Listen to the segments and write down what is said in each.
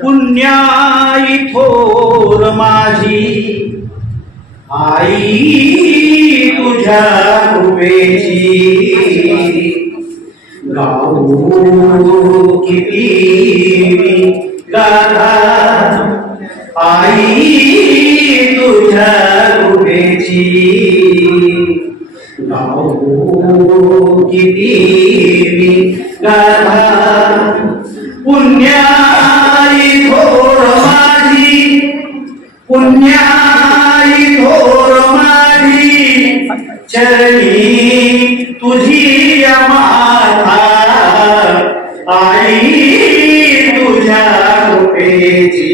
पुण्याई थोर माझी आई तुझ्या कृपेची गाऊ किती गाऊ किती पुण्याई थोर माझी पुण्याई थोर माझी चरणी तुझी माथा आई तुझ्या रुपेची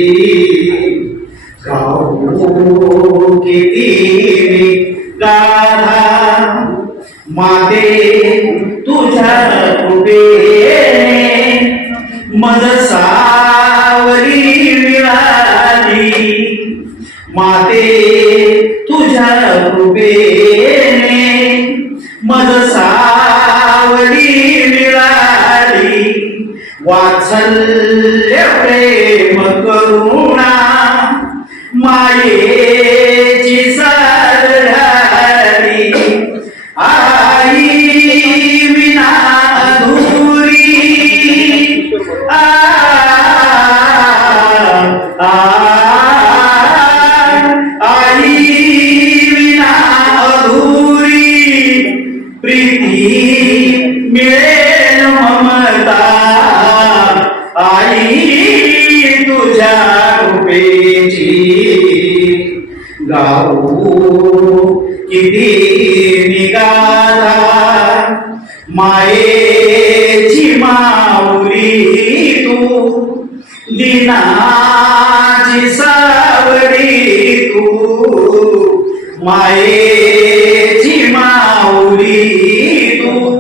गाऊ किती माते तुझ्या कृपेने मज सावरी मिळाली. माते तुझ्या कृपेने मज सावरी मिळाली. वात्सल्य प्रेम करुणा मायेची सार आई आ आई विना अधुरी प्रीती मिळेल ममता. आई तुझ्या कृपेची गाऊ किती निगाला मायेची मायेची माऊली तू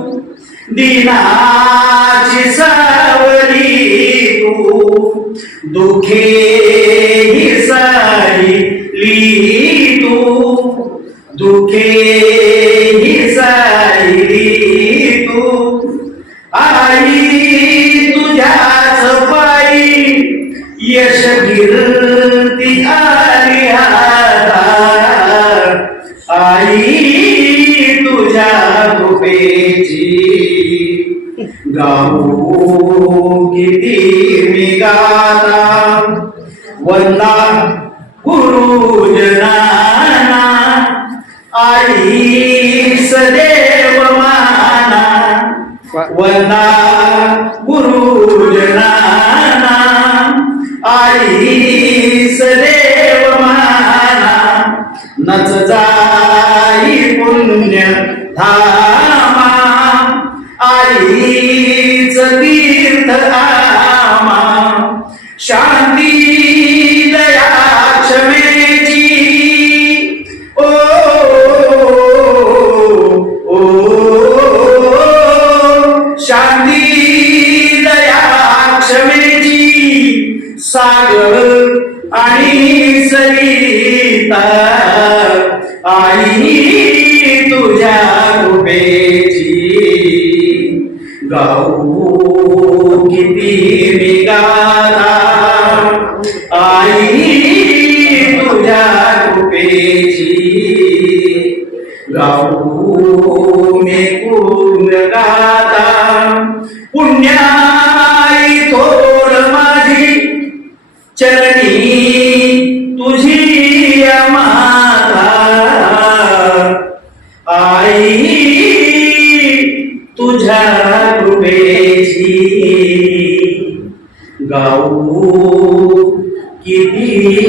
दिनाची सावली तू दुखे ही सारी तू दुखे ही सारी तू. आई तुझ्याच पायी यश कीर्ती आली गाऊ किती मी गाला वल्ला गुरुजनाना आई सदैव माना वल्ला गुरुजनाना आई सदैव माना नच जाई पुण्य धा सागर आणि सरिता. आई तुझ्या कृपेची. गाऊ किती मी गाता आई तुझ्या कृपेची. गाऊ मी पूर्ण गाता. पुण्या चरणी तुझी माता आई तुझ्या कृपेची गाऊ किती.